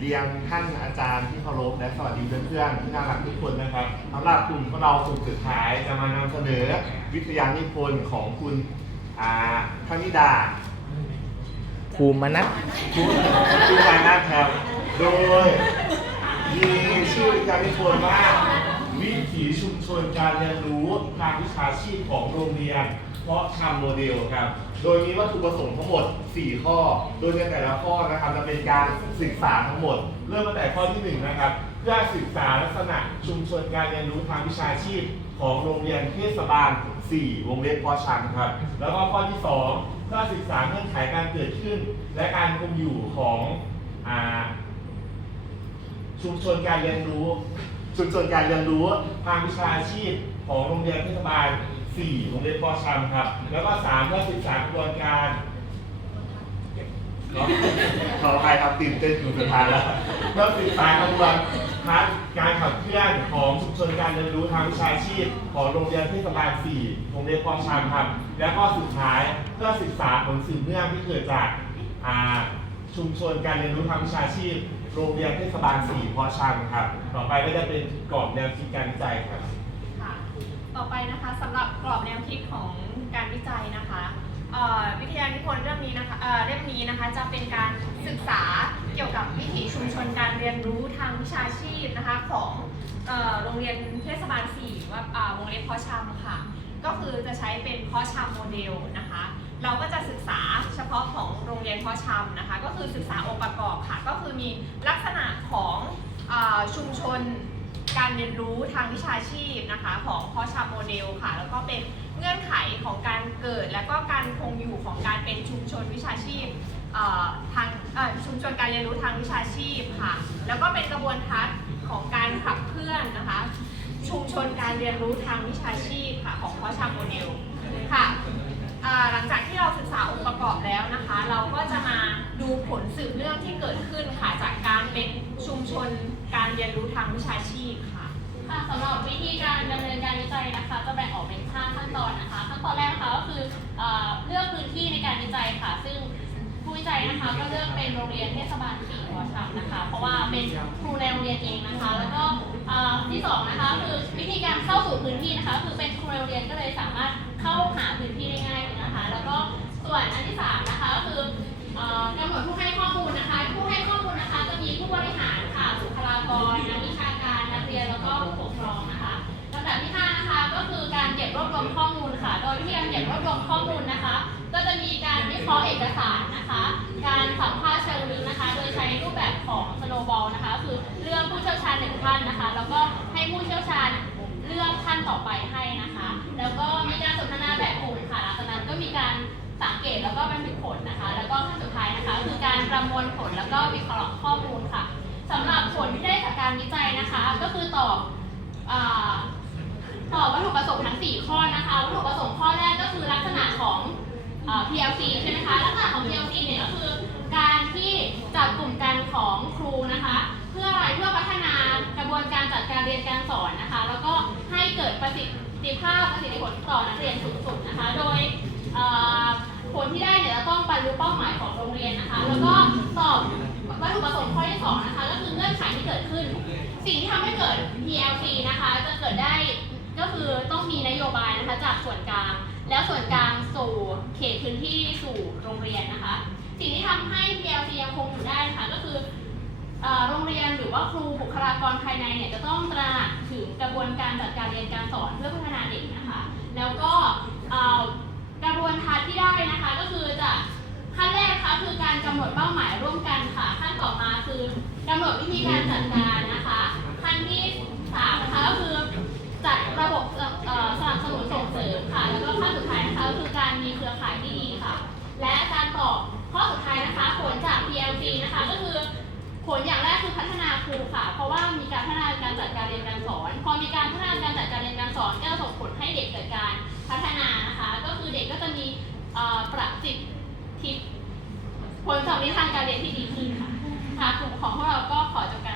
เรียนท่านอาจารย์ที่เคารพและสวัสดีเพื่อนๆที่น่ารักทุกคนนะครับสำหรับกลุ่มของเรากลุ่มสุดท้ายจะมานำเสนอวิทยานิพนธ์ของคุณอ่าพนิดาภูมินัทคุณคุณมานะครับโดยมีชื่อวิทยานิพนธ์ว่า วิถีชุมชนการเรียนรู้ทางวิชาชีพของโรงเรียน เพราะทำโมเดลครับ โดยมีวัตถุประสงค์ทั้งหมด 4 ข้อ โดยในแต่ละข้อนะครับจะเป็นการศึกษาทั้งหมด เริ่มตั้งแต่ข้อที่ 1 นะครับ เพื่อศึกษาลักษณะชุมชนการเรียนรู้ทางวิชาชีพของโรงเรียนเทศบาล 4 วงเล็บพอชังครับ แล้วก็ข้อที่ 2 เพื่อศึกษาเงื่อนไขการเกิดขึ้น และการคงอยู่ของอ่าชุมชนการเรียนรู้ ชุมชนการเรียนรู้ทางวิชาชีพของโรงเรียนเทศบาล 4 โรงเรียนปอชัมครับ แล้วก็3เพื่อศึกษากระบวนการเนาะขออภัยครับตื่นเต้นอยู่สุดท้ายแล้วเพื่อศึกษากระบวนการการขับเคลื่อนของชุมชนการเรียนรู้ทางวิชาชีพของโรงเรียนเทศบาล 4 โรงเรียนปอชัมครับ แล้วก็สุดท้ายเพื่อศึกษาผลสืบเนื่องที่เกิดจากอ่า ชุมชนการเรียนรู้ทางวิชาชีพ โรงเรียนเทศบาล4พอชังครับ ต่อไปก็จะเป็นกรอบแนวคิดการวิจัยครับ ค่ะ ต่อไปนะคะสำหรับกรอบแนวคิดของการวิจัยนะคะเอ่อวิทยานิพนธ์เรื่องนี้นะคะเอ่อเล่มนี้นะคะจะเป็นการศึกษาเกี่ยวกับวิถีชุมชนการเรียนรู้ทางวิชาชีพนะคะของเอ่อโรงเรียนเทศบาล4ว่าอ่าวงเล็บพาะชำค่ะ ก็คือจะใช้เป็นพาะชำโมเดลนะคะ เราก็จะศึกษาเฉพาะของโรงเรียนพาะชำนะคะ คือศึกษาองค์ประกอบค่ะ ก็คือมีลักษณะของอชุมชนการเรียนรู้ทางวิชาชีพนะคะของพาะชำโมเดลค่ะ แล้วก็เป็นเงื่อนไขของการเกิด และก็การคงอยู่ของการเป็นชุมชนวิชาชีพทางชุมชนการเรียนรู้ทางวิชาชีพค่ะ แล้วก็เป็นกระบวนทัศน์ของการขับเคลื่อนนะคะ ชุมชนการเรียนรู้ทางวิชาชีพค่ะของพาะชำโมเดลค่ะหลังจากที่เราศึกษาองค์ประ ลสืบเรื่องที่เกิดขึ้นค่ะจากการเป็นชุมชนการเรียนรู้ทางวิชาชีพค่ะค่ะสำหรับวิธีการดำเนินการวิจัยนะคะ จะแบ่งออกเป็นห้าขั้นตอนนะคะขั้นตอนแรกนะคะก็คือเอ่อเลือกพื้นที่ในการวิจัยค่ะ ซึ่งผู้วิจัยนะคะก็เลือกเป็นโรงเรียนเทศบาลสี่หัวช้ำนะคะ เพราะว่าเป็นครูในโรงเรียนเองนะคะ แล้วก็เอ่อที่สองนะคะคือวิธีการเข้าสู่พื้นที่นะคะคือเป็นครูในโรงเรียนก็เลยสามารถเข้าหาพื้นที่ได้ง่ายเลยนะคะ แล้วก็ส่วนอันที่สามนะคะก็คือเอ่อ วิธีการเก็บรวบรวมข้อมูลนะคะ ก็จะมีการวิเคราะห์เอกสารนะคะ การสัมภาษณ์เชิงลึกนะคะ โดยใช้รูปแบบของ snowball นะคะ คือเลือกผู้เชี่ยวชาญหนึ่งท่านนะคะ แล้วก็ให้ผู้เชี่ยวชาญเลือกท่านต่อไปให้นะคะ แล้วก็มีการสนทนาแบบกลุ่มค่ะหลังจากนั้นก็มีการสังเกตแล้วก็บันทึกผลนะคะ แล้วก็ขั้นสุดท้ายนะคะก็คือการประมวลผลแล้วก็วิเคราะห์ข้อมูลค่ะสำหรับผลที่ได้จากการวิจัยนะคะ ก็คือตอบตอบวัตถุประสงค์ทั้ง 4 ข้อนะคะ วัตถุประสงค์ข้อ ของเอ่อ PLC ใช่ไหมคะ ลักษณะของ PLC เนี่ยก็คือการที่จับกลุ่มกันของครูนะคะ เพื่ออะไรเพื่อพัฒนากระบวนการจัดการเรียนการสอนนะคะ แล้วก็ให้เกิดประสิทธิภาพประสิทธิผลต่อนักเรียนสูงสุดนะคะ โดยเอ่อผลที่ได้เนี่ยจะต้องบรรลุเป้าหมายของโรงเรียนนะคะ แล้วก็ตอบวัตถุประสงค์ข้อที่สองนะคะก็คือเงื่อนไขที่เกิดขึ้น สิ่งที่ทำให้เกิด PLC นะคะจะเกิดได้ก็คือต้องมีนโยบายนะคะจากส่วนกลาง แล้วส่วนกลางสู่เขตพื้นที่สู่โรงเรียนนะคะ สิ่งที่ทำให้ PLC ยังคงอยู่ได้นะคะก็คือโรงเรียนหรือว่าครูบุคลากรภายในเนี่ยจะต้องตระหนักถึงกระบวนการจัดการเรียนการสอนเพื่อพัฒนาเด็กนะคะ แล้วก็กระบวนการที่ได้นะคะก็คือจะขั้นแรกคะคือการกำหนดเป้าหมายร่วมกันค่ะ ขั้นต่อมาคือกำหนดวิธีการจัดการนะคะ ขั้นที่สามนะคะก็คือจัดระบบสนับสนุนส ริมค่ะ แล้วก็ขั้นสุดท้ายนะคะคือการมีเครือข่ายที่ดีค่ะ และการตอบข้อสุดท้ายนะคะ ผลจาก PLC นะคะก็คือผลอย่างแรกคือพัฒนาครูค่ะ เพราะว่ามีการพัฒนาการจัดการเรียนการสอน พอมีการพัฒนาการจัดการเรียนการสอนก็จะส่งผลให้เด็กเกิดการพัฒนานะคะ ก็คือเด็กก็จะมีประสิทธิผลสำลิดทางการเรียนที่ดีขึ้นค่ะค่ะกลุ่มของพวกเราก็ขอจบการ